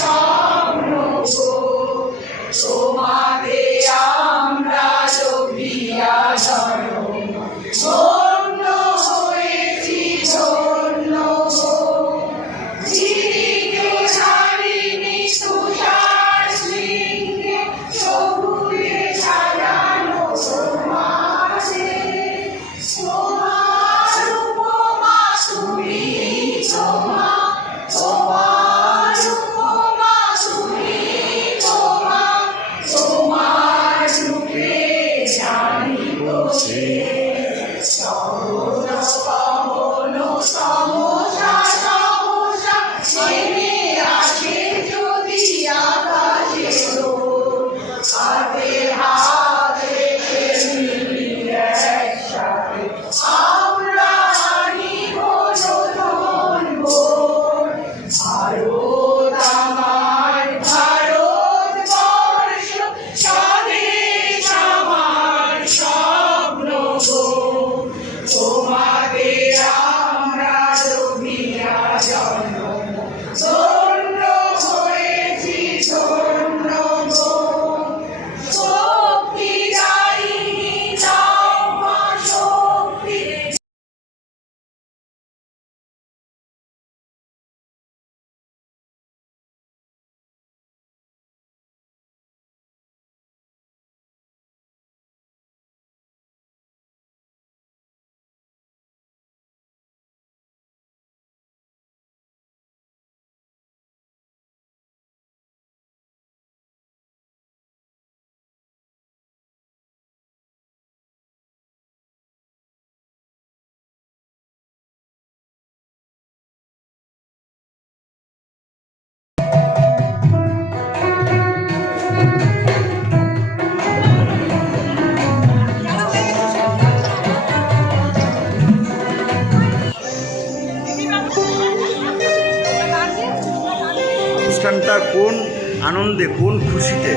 স্বপ্ন গো, তোমাকে আমরা লোভিয়া জনম, ধন্য হয়েছি ধন্য গো। চিরিকে ছাড়িনি তুষার শৃঙ্গে, সবুজে সাজানো সমাজে, তোমার উপমা তুমি তোমা, তোমার উপমা তুমি তোমা, তোমার রূপে জানিব সে। সহজ পাবন সমসা সহসা নেমে আসে যদি আকাশে রোদ, হাতে হাত রেখে মিলি একসাথে আমরা আনিব নতুন ভোর। ভারত আমার ভারতবর্ষ, স্বদেশ আমার স্বপ্ন গো, তোমাকে আমরা লোভিয়া জনম, ধন্য হয়েছি ধন্য গো। শক্তি দায়িনী দাও মা শক্তি। অনুষ্ঠানটা কোন আনন্দে, কোন খুশিতে?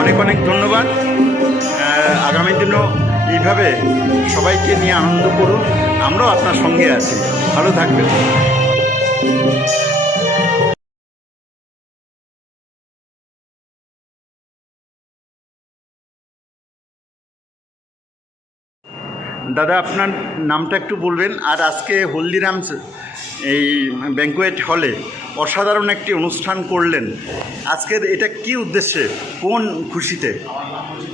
অনেক অনেক ধন্যবাদ। আগামী দিনও এইভাবে সবাইকে নিয়ে আনন্দ করুন, আমরাও আপনার সঙ্গে আছি। ভালো থাকবেন। দাদা, আপনার নামটা একটু বলবেন। আর আজকে হলদিরামস এই ব্যাঙ্কোয়েট হলে অসাধারণ একটি অনুষ্ঠান করলেন, আজকের এটা কি উদ্দেশ্যে, কোন খুশিতে? আমার নাম হচ্ছে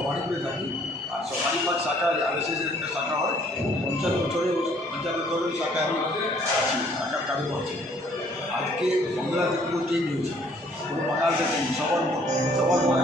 আমারই করে থাকি। আর সরকারি পাঁচ শাখা আরএসএসের একটা শাখা হয়, 50 বছরের শাখায় আমি আছি, শাখার কাজে করছি। আজকে বাংলা থেকে চেঞ্জ হয়েছে, কোনো বাঙাল চেঞ্জ, সবার মনে